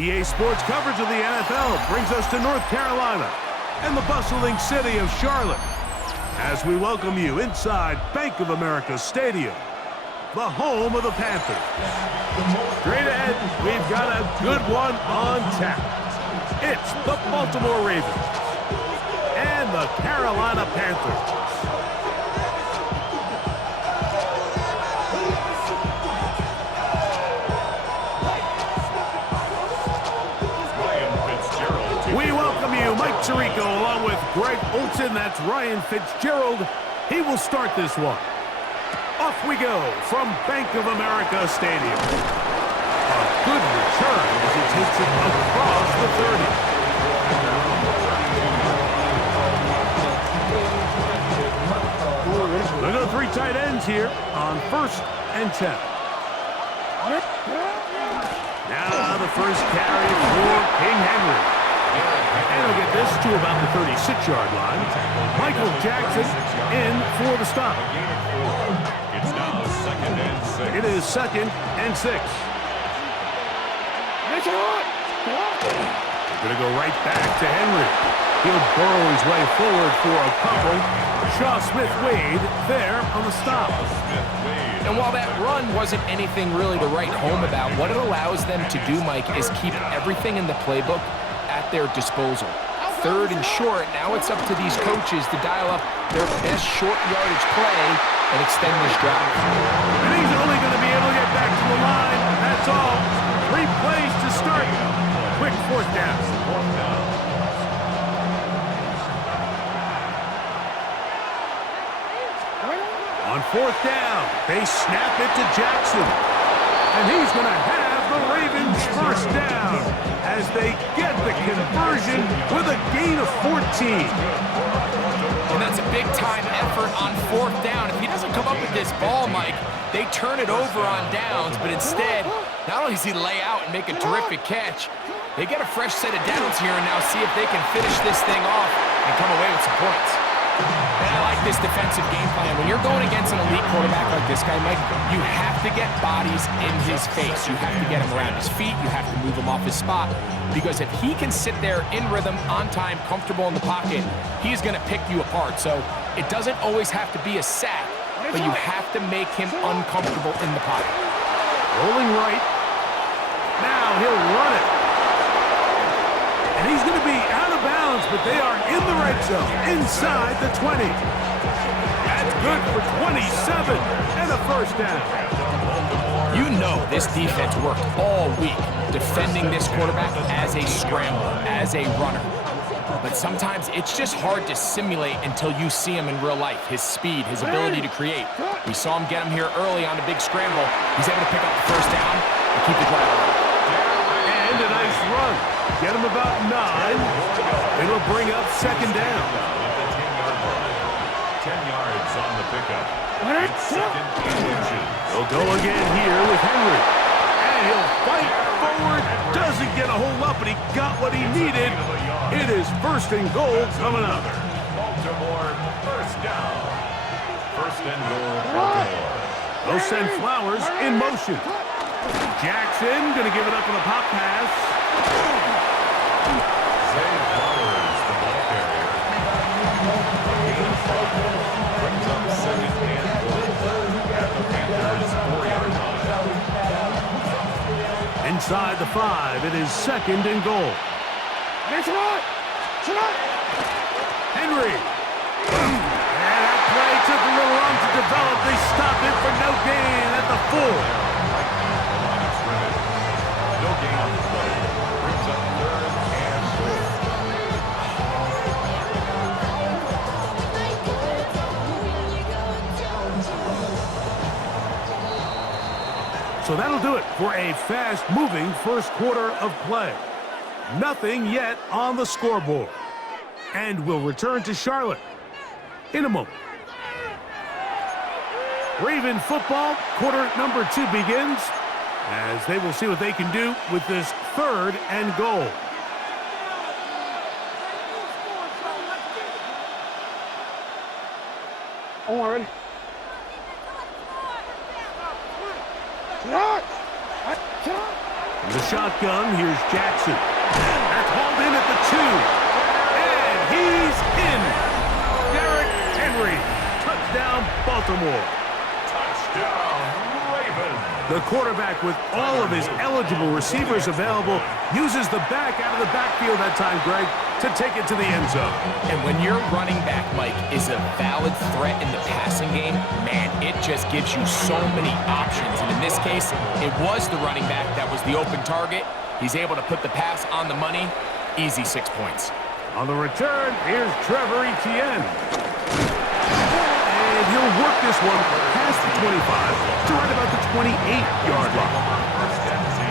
EA Sports coverage of the NFL brings us to North Carolina and the bustling city of Charlotte as we welcome you inside Bank of America Stadium, the home of the Panthers. Straight ahead, we've got a good one on tap. It's the Baltimore Ravens and the Carolina Panthers. We welcome you, Mike Tirico, along with Greg Olson. That's Ryan Fitzgerald. He will start this one. Off we go from Bank of America Stadium. A good return as he takes it across the 30. Look at the three tight ends here on 1st and 10. Now the first carry for King Henry. And he'll get this to about the 36-yard line. Michael Jackson in for the stop. It's now 2nd and 6. It is 2nd and 6. They're going to go right back to Henry. He'll burrow his way forward for a couple. Shaw Smith-Wade there on the stop. And while that run wasn't anything really to write home about, what it allows them to do, Mike, is keep everything in the playbook at their disposal. 3rd and short, now it's up to these coaches to dial up their best short yardage play and extend this drive. And he's only going to be able to get back to the line. That's all. 3 plays to start. Quick 4th down. On 4th down, they snap it to Jackson. And he's going to have the Ravens 1st down as they get the conversion with a gain of 14. And that's a big-time effort on 4th down. If he doesn't come up with this ball, Mike, they turn it over on downs, but instead, not only does he lay out and make a terrific catch, they get a fresh set of downs here and now see if they can finish this thing off and come away with some points. And I like this defensive game plan. When you're going against an elite quarterback like this guy, Mike, you have to get bodies in his face. You have to get him around his feet. You have to move him off his spot. Because if he can sit there in rhythm, on time, comfortable in the pocket, he's going to pick you apart. So it doesn't always have to be a sack, but you have to make him uncomfortable in the pocket. Rolling right. Now he'll run it. And he's going to be out of bounds, but they are in the red zone, inside the 20. That's good for 27 and a 1st down. You know this defense worked all week defending this quarterback as a scrambler, as a runner. But sometimes it's just hard to simulate until you see him in real life, his speed, his ability to create. We saw him get him here early on the big scramble. He's able to pick up the 1st down and keep the drive alive. And a nice run. Get him about 9. It'll bring up 2nd down. 10 yards on the pickup. It's 2nd inches. He'll go again here with Henry. And he'll fight forward. Doesn't get a whole lot, but he got what he needed. It is 1st and goal coming up. Baltimore 1st down. 1st and goal, Baltimore. They'll send Flowers in motion. Jackson going to give it up on a pop pass. Zay Flowers, the ball carrier. Gain of 5. Brings up 2nd and goal at the Panthers' 4-yard line. Inside the 5, it is 2nd and goal. Henry. And that play took a little long to develop. They stop it for no gain at the 4. No gain on the play. Brings up 3rd and goal. So that'll do it for a fast-moving 1st quarter of play. Nothing yet on the scoreboard. And we'll return to Charlotte in a moment. Raven football, quarter number 2 begins, as they will see what they can do with this 3rd and goal. On. The shotgun, here's Jackson. That's hauled in at the 2. And he's in. Derrick Henry. Touchdown, Baltimore. Touchdown, Ravens. The quarterback, with all of his eligible receivers available, uses the back out of the backfield that time, Greg, to take it to the end zone. And when your running back, Mike, is a valid threat in the passing game, man, it just gives you so many options. And in this case, it was the running back that was the open target. He's able to put the pass on the money. Easy 6 points. On the return, here's Trevor Etienne. And he'll work this one past the 25 to right about the 28-yard line. First and 10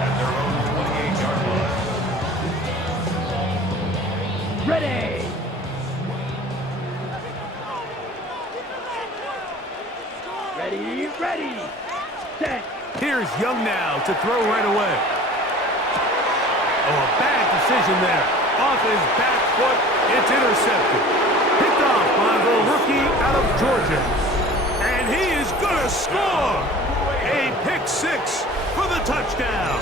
at their own 28-yard line. Ready! Ready, set! Here's Young now to throw right away. Oh, a bad decision there. Off his back foot, it's intercepted. Picked off by the rookie out of Georgia. And he is going to score! A pick 6 for the touchdown.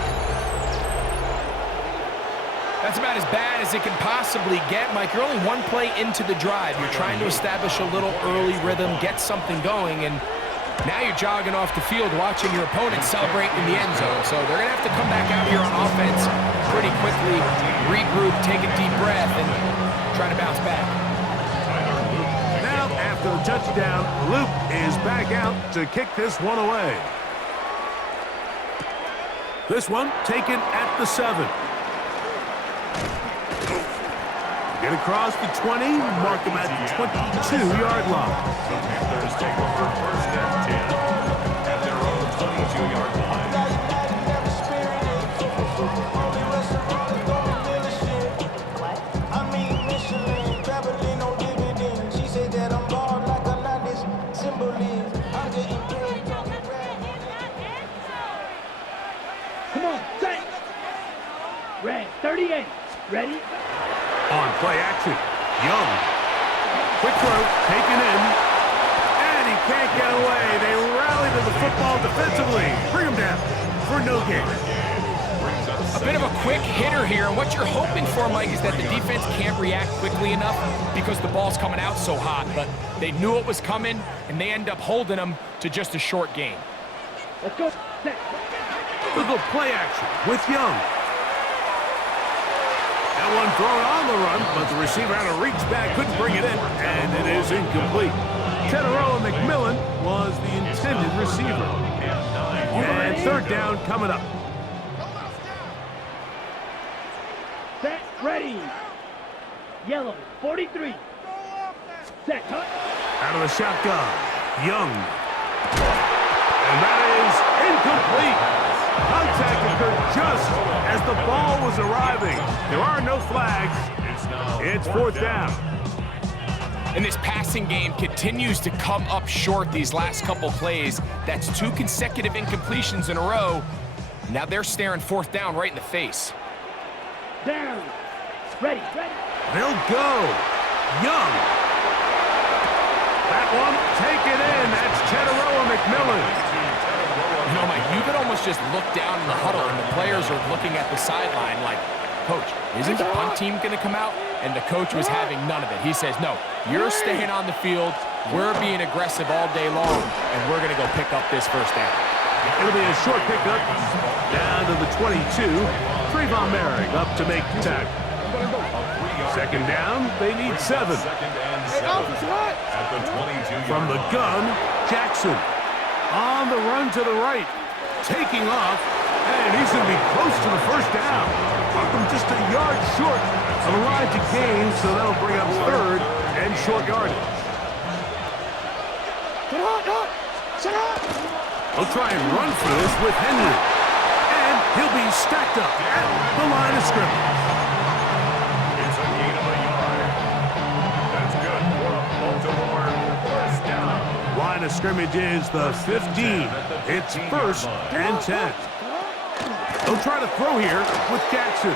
That's about as bad as it can possibly get, Mike. You're only one play into the drive. You're trying to establish a little early rhythm, get something going, and now you're jogging off the field watching your opponent celebrate in the end zone. So they're going to have to come back out here on offense pretty quickly, regroup, take a deep breath, and try to bounce back. Now, after the touchdown, Luke is back out to kick this one away. This one taken at the 7. Get across the 20, mark him at the 22-yard line. The Panthers take over first and 10 at their own 22-yard line. Come on, set! Red, 38, ready? On play action, Young. Quick throw, taken in. And he can't get away. They rally to the football defensively. Bring him down for no gain. A bit of a quick hitter here, and what you're hoping for, Mike, is that the defense can't react quickly enough because the ball's coming out so hot, but they knew it was coming, and they end up holding them to just a short gain. Let's go, set! Little play action with Young. That one thrown on the run, but the receiver had to reach back, couldn't bring it in, and it is incomplete. Teteroa McMillan was the intended receiver. And third down coming up. Set, ready! Yellow, 43. Set, cut! Out of the shotgun, Young. And that is incomplete. Contact occurred just as the ball was arriving. There are no flags. It's fourth down. And this passing game continues to come up short these last couple plays. That's 2 consecutive incompletions in a row. Now they're staring fourth down right in the face. Down! Ready, ready! They'll go. Young. That one taken in. That's Teteroa McMillan. You know, Mike, you could almost just look down in the huddle, and the players are looking at the sideline like, Coach, isn't the punt team going to come out? And the coach was having none of it. He says, no, you're staying on the field. We're being aggressive all day long, and we're going to go pick up this first down. It'll be a short pickup down to the 22. Trayvon Merrick up to make the tackle. Second down, they need 7. Second and 7 at the 22-yard From the gun, Jackson. On the run to the right, taking off, and he's going to be close to the first down. From just a yard short of a ride to gain, so that'll bring up third and short yardage. He'll try and run for this with Henry, and he'll be stacked up at the line of scrimmage. It's a gain of a yard. That's good for a Baltimore first down. Line of scrimmage is the 15. It's first and 10. They'll try to throw here with Jackson.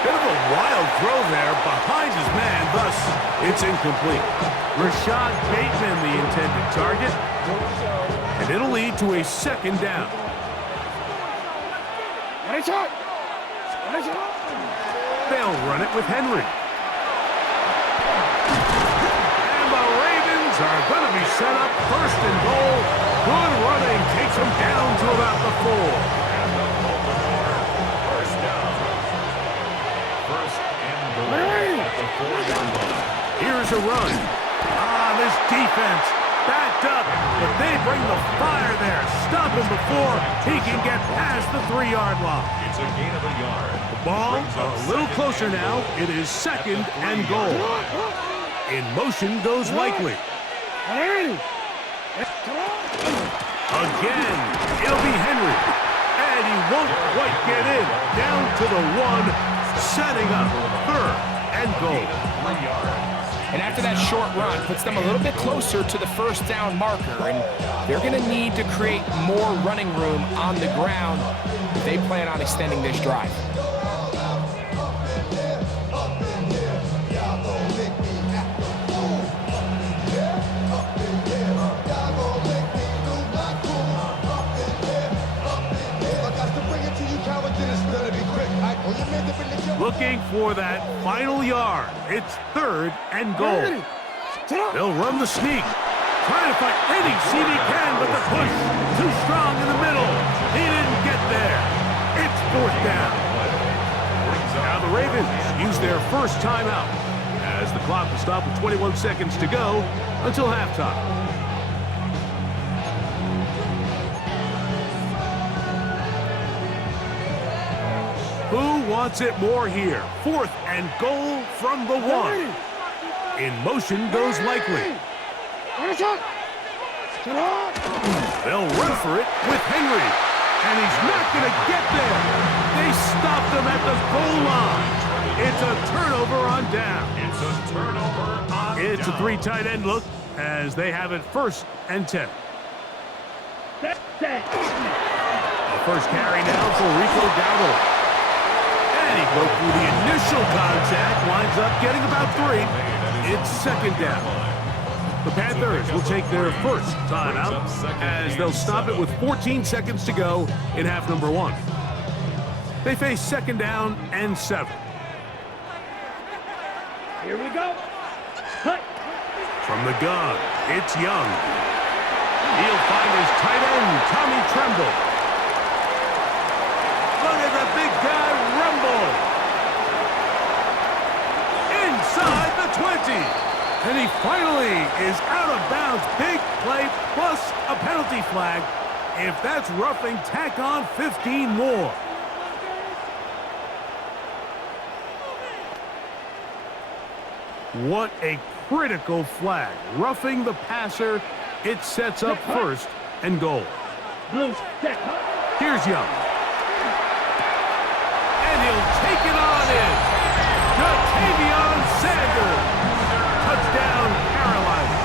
Bit of a wild throw there behind his man, thus it's incomplete. Rashad Bateman, the intended target, and it'll lead to a second down. They'll run it with Henry. And the Ravens are going to be set up first and goal. Good running takes them down to about the 4. And the Baltimore first down. First and goal at the 4-yard line. Here's a run. This defense backed up, but they bring the fire there. Stop him before he can get past the 3-yard line. It's a gain of a yard. The ball a little closer now. It is second and goal. In motion goes Likely. Again, it'll be Henry. And he won't quite get in. Down to the 1, setting up third and goal. 3 yards. And after that short run, puts them a little bit closer to the first down marker. And they're going to need to create more running room on the ground if they plan on extending this drive. Looking for that final yard. It's third and goal. They'll run the sneak. Trying to find any seam he can, but the push too strong in the middle. He didn't get there. It's fourth down. Now the Ravens use their first timeout as the clock will stop with 21 seconds to go until halftime. Who wants it more here? Fourth and goal from the 1. In motion goes Likely. They'll run for it with Henry. And he's not going to get there. They stopped him at the goal line. It's a turnover on down. It's a turnover on down. It's a 3 tight end look as they have it first and 10. The first carry now for Rico Dowdle. And he broke through the initial contact, winds up getting about 3. It's second down. The Panthers will take their first timeout as they'll stop it with 14 seconds to go in half number 1. They face second down and 7. Here we go. Cut. From the gun, it's Young. He'll find his tight end, Tommy Tremble. Look at the big guy rumble. Inside the 20. And he finally is out of bounds. Big play plus a penalty flag. If that's roughing, tack on 15 more. What a critical flag. Roughing the passer. It sets up first and goal. Blue, set. Here's Young. And he'll take it on in. Ja'Tavion Sanders. Touchdown, Carolina.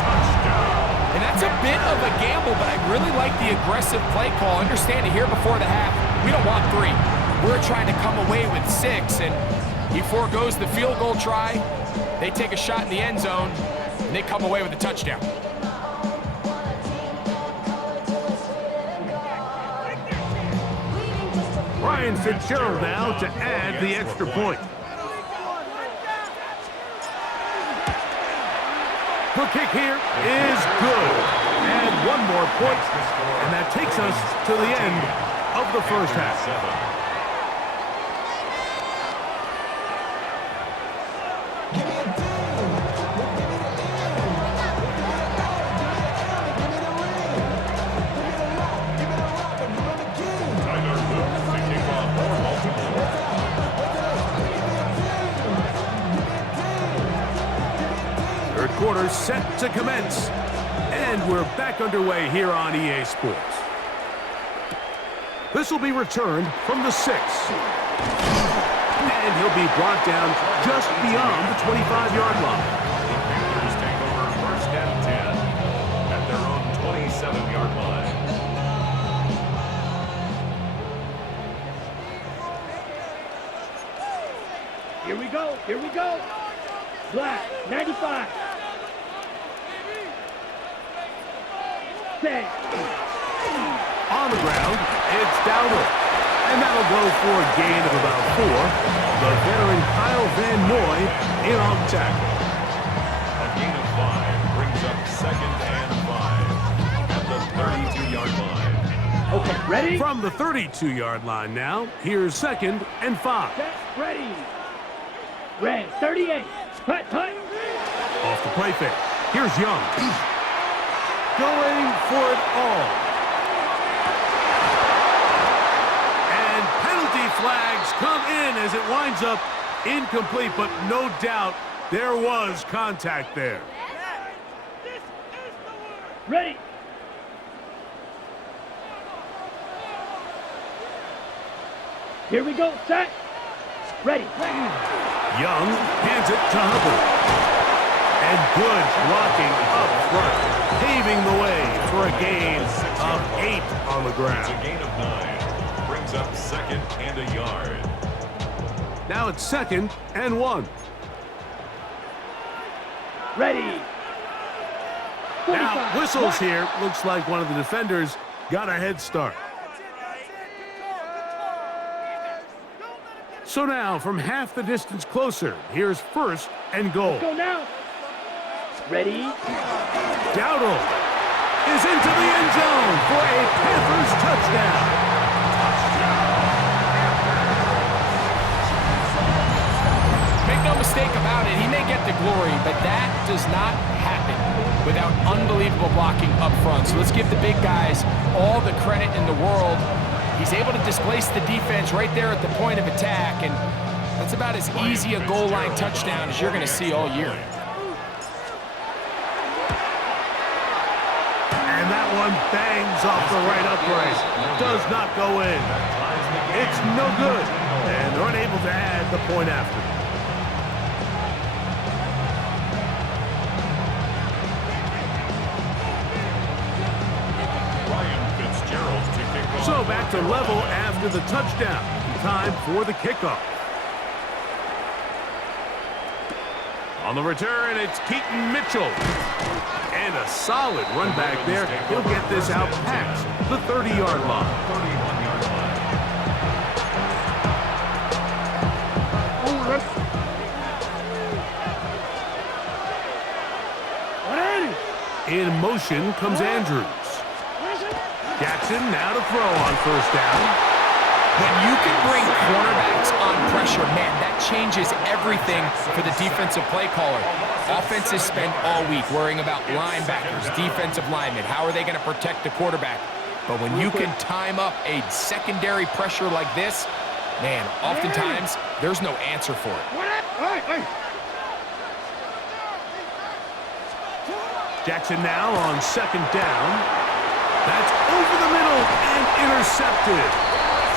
Touchdown. And that's a bit of a gamble, but I really like the aggressive play call. Understand it here before the half. We don't want 3. We're trying to come away with 6, and he foregoes the field goal try. They take a shot in the end zone, and they come away with a touchdown. Ryan Fitzgerald now to add the extra point. The kick here is good. And 1 more point, and that takes us to the end of the first half. Third quarter set to commence. And we're back underway here on EA Sports. This will be returned from the 6. And he'll be brought down just beyond the 25-yard line. The Panthers take over first and 10 at their own 27-yard line. Here we go. Here we go. Black, 95. Set. On the ground, it's Dowdle. And that'll go for a gain of about 4. The veteran Kyle Van Noy in on tackle. A gain of 5 brings up 2nd and 5 at the 32-yard line. Okay, ready? From the 32-yard line now, here's 2nd and 5. Set, ready. Red, 38. Hut, hut. Off the play fake. Here's Young. Going for it all. And penalty flags come in as it winds up incomplete, but no doubt there was contact there. Ready. Here we go, set. Ready. Young hands it to Hubbard. And good blocking up front, paving the way for a gain of 8 on the It's ground. a gain of 9. Brings up 2nd and a yard. Now it's 2nd and 1. Ready. Now 45. whistles here. Looks like one of the defenders got a head start. So now from half the distance closer, here's 1st and goal. Go now. Ready. Dowdle is into the end zone for a Panthers touchdown. Make no mistake about it, he may get the glory, but that does not happen without unbelievable blocking up front. So let's give the big guys all the credit in the world. He's able to displace the defense right there at the point of attack, and that's about as easy a goal line touchdown as you're going to see all year. And that one bangs off the right upright. Does not go in. It's no good. And they're unable to add the point after. Ryan Fitzgerald to kick off. So back to level after the touchdown. Time for the kickoff. On the return, it's Keaton Mitchell. And a solid run back there. He'll get this out past the 30-yard line. 31-yard line. In motion comes Andrews. Jackson now to throw on 1st down. When you can bring cornerbacks on pressure, man, that changes everything for the defensive play caller. Offenses spend all week worrying about linebackers, defensive linemen. How are they going to protect the quarterback? But when you can time up a secondary pressure like this, man, oftentimes there's no answer for it. Jackson now on 2nd down. That's over the middle and intercepted.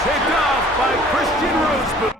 Picked off by Christian Rosebud.